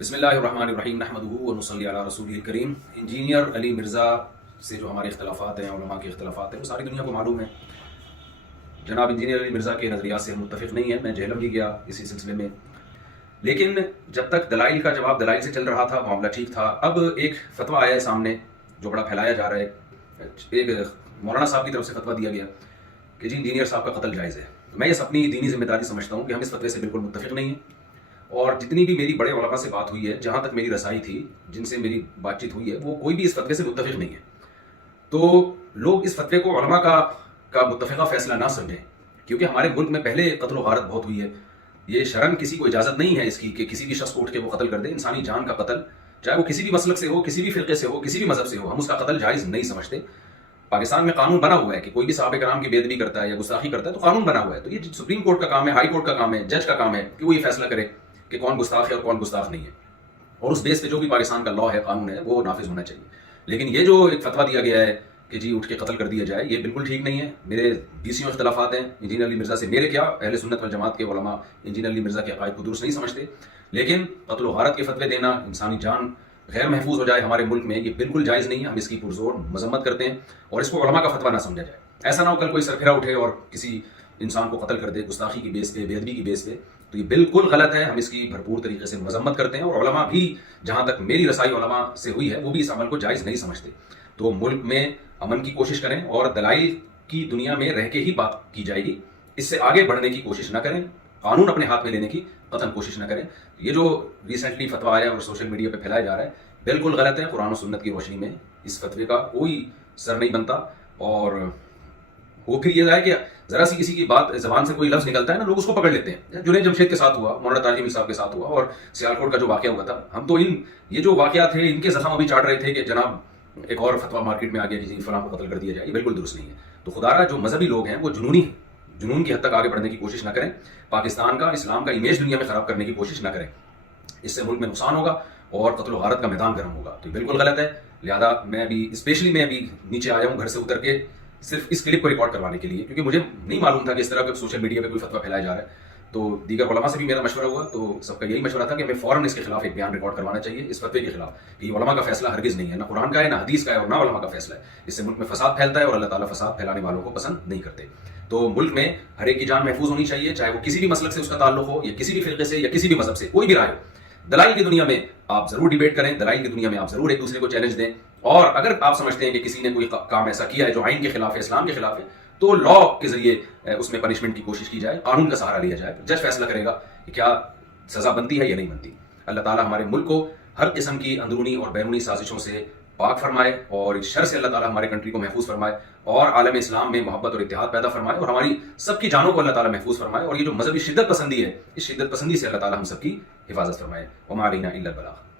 بسم اللہ الرحمن الرحیم نحمدہ ونصلی علی رسولہ الکریم۔ انجینئر علی مرزا سے جو ہمارے اختلافات ہیں، علماء کے اختلافات ہیں، وہ ساری دنیا کو معلوم ہے۔ جناب انجینئر علی مرزا کے نظریات سے ہم متفق نہیں ہیں، میں جہلم بھی گیا اسی سلسلے میں، لیکن جب تک دلائل کا جواب دلائل سے چل رہا تھا معاملہ ٹھیک تھا۔ اب ایک فتویٰ آیا ہے سامنے جو بڑا پھیلایا جا رہا ہے، ایک مولانا صاحب کی طرف سے فتویٰ دیا گیا کہ جی انجینئر صاحب کا قتل جائز ہے۔ میں اس اپنی دینی ذمہ داری سمجھتا ہوں کہ ہم اس فتوے سے بالکل متفق نہیں ہیں، اور جتنی بھی میری بڑے علماء سے بات ہوئی ہے، جہاں تک میری رسائی تھی، جن سے میری بات چیت ہوئی ہے، وہ کوئی بھی اس فتوے سے متفق نہیں ہے۔ تو لوگ اس فتوے کو علماء کا متفقہ فیصلہ نہ سمجھیں، کیونکہ ہمارے ملک میں پہلے قتل و غارت بہت ہوئی ہے۔ یہ شرعاً کسی کو اجازت نہیں ہے اس کی کہ کسی بھی شخص کو اٹھ کے وہ قتل کر دے۔ انسانی جان کا قتل، چاہے وہ کسی بھی مسلک سے ہو، کسی بھی فرقے سے ہو، کسی بھی مذہب سے ہو، ہم اس کا قتل جائز نہیں سمجھتے۔ پاکستان میں قانون بنا ہوا ہے کہ کوئی بھی صحابہ کرام کی بے ادبی کرتا ہے یا گستاخی کرتا ہے تو قانون بنا ہوا ہے۔ تو یہ سپریم کورٹ کا کام ہے، ہائی کورٹ کا کام ہے، جج کا کام ہے کہ وہ یہ فیصلہ کرے کہ کون گستاخ ہے اور کون گستاخ نہیں ہے، اور اس بیس پہ جو بھی پاکستان کا لا ہے، قانون ہے، وہ نافذ ہونا چاہیے۔ لیکن یہ جو ایک فتویٰ دیا گیا ہے کہ جی اٹھ کے قتل کر دیا جائے، یہ بالکل ٹھیک نہیں ہے۔ میرے بیسیوں اختلافات ہیں انجینئر علی مرزا سے، میرے کیا اہل سنت والجماعت کے علماء انجینئر علی مرزا کے عقائد کو درست نہیں سمجھتے، لیکن قتل و غارت کے فتوے دینا، انسانی جان غیر محفوظ ہو جائے ہمارے ملک میں، یہ بالکل جائز نہیں ہے۔ ہم اس کی پرزور مذمت کرتے ہیں اور اس کو علماء کا فتویٰ نہ سمجھا جائے۔ ایسا نہ ہو کل کوئی سرپھرا اٹھے اور کسی انسان کو قتل کر دے گستاخی کی بیس پہ، بے ادبی کی بیس پہ، تو یہ بالکل غلط ہے۔ ہم اس کی بھرپور طریقے سے مذمت کرتے ہیں، اور علماء بھی، جہاں تک میری رسائی علماء سے ہوئی ہے، وہ بھی اس عمل کو جائز نہیں سمجھتے۔ تو ملک میں امن کی کوشش کریں اور دلائل کی دنیا میں رہ کے ہی بات کی جائے گی، اس سے آگے بڑھنے کی کوشش نہ کریں، قانون اپنے ہاتھ میں لینے کی قطعاً کوشش نہ کریں۔ یہ جو ریسنٹلی فتویٰ آیا اور سوشل میڈیا پہ پھیلایا جا رہا ہے، بالکل غلط ہے۔ قرآن و سنت کی روشنی میں اس فتوے کا کوئی سر نہیں بنتا، اور وہ پھر یہ ہے کہ ذرا سی کسی کی بات زبان سے کوئی لفظ نکلتا ہے نا، لوگ اس کو پکڑ لیتے ہیں۔ جنید جمشید کے ساتھ ہوا، مولانا طارق صاحب کے ساتھ ہوا، اور سیالکوٹ کا جو واقعہ ہوا تھا، ہم تو یہ جو واقعات تھے ان کے زخم ابھی چاٹ رہے تھے کہ جناب ایک اور فتویٰ مارکیٹ میں آ گیا کہ فلاں کو قتل کر دیا جائے۔ یہ بالکل درست نہیں ہے۔ تو خدا را جو مذہبی لوگ ہیں وہ جنون کی حد تک آگے بڑھنے کی کوشش نہ کریں، پاکستان کا، اسلام کا امیج دنیا میں خراب کرنے کی کوشش نہ کریں۔ اس سے ملک میں نقصان ہوگا اور قتل و غارت کا میدان گرم ہوگا۔ تو یہ بالکل غلط ہے۔ لہٰذا میں ابھی نیچے آیا ہوں گھر سے اتر کے صرف اس کلپ کو ریکارڈ کروانے کے لیے، کیونکہ مجھے نہیں معلوم تھا کہ اس طرح کا سوشل میڈیا پہ کوئی فتویٰ پھیلایا جا رہا ہے۔ تو دیگر علماء سے بھی میرا مشورہ ہوا، تو سب کا یہی مشورہ تھا کہ ہمیں فوراً اس کے خلاف ایک بیان ریکارڈ کروانا چاہیے، اس فتوے کے خلاف، کہ یہ علماء کا فیصلہ ہرگز نہیں ہے، نہ قرآن کا ہے، نہ حدیث کا ہے، اور نہ علماء کا فیصلہ ہے۔ اس سے ملک میں فساد پھیلتا ہے، اور اللہ تعالیٰ فساد پھیلانے والوں کو پسند نہیں کرتے۔ تو ملک میں ہر ایک کی جان محفوظ ہونی چاہیے، چاہے وہ کسی بھی مسلک سے اس کا تعلق ہو، یا کسی بھی فرقے سے، یا کسی بھی مذہب سے، کوئی بھی رائے ہو۔ دلائل کی دنیا میں آپ ضرور ڈیبیٹ کریں، دلائل کی دنیا میں آپ ضرور ایک دوسرے کو چیلنج دیں، اور اگر آپ سمجھتے ہیں کہ کسی نے کوئی کام ایسا کیا ہے جو آئین کے خلاف ہے، اسلام کے خلاف ہے، تو لا کے ذریعے اس میں پنشمنٹ کی کوشش کی جائے، قانون کا سہارا لیا جائے۔ جج فیصلہ کرے گا کہ کیا سزا بنتی ہے یا نہیں بنتی۔ اللہ تعالیٰ ہمارے ملک کو ہر قسم کی اندرونی اور بیرونی سازشوں سے پاک فرمائے، اور اس شر سے اللہ تعالیٰ ہمارے کنٹری کو محفوظ فرمائے، اور عالم اسلام میں محبت اور اتحاد پیدا فرمائے، اور ہماری سب کی جانوں کو اللہ تعالیٰ محفوظ فرمائے، اور یہ جو مذہبی شدت پسندی ہے، اس شدت پسندی سے اللہ تعالیٰ ہم سب کی حفاظت فرمائے۔ وما علینا الا البلاغ۔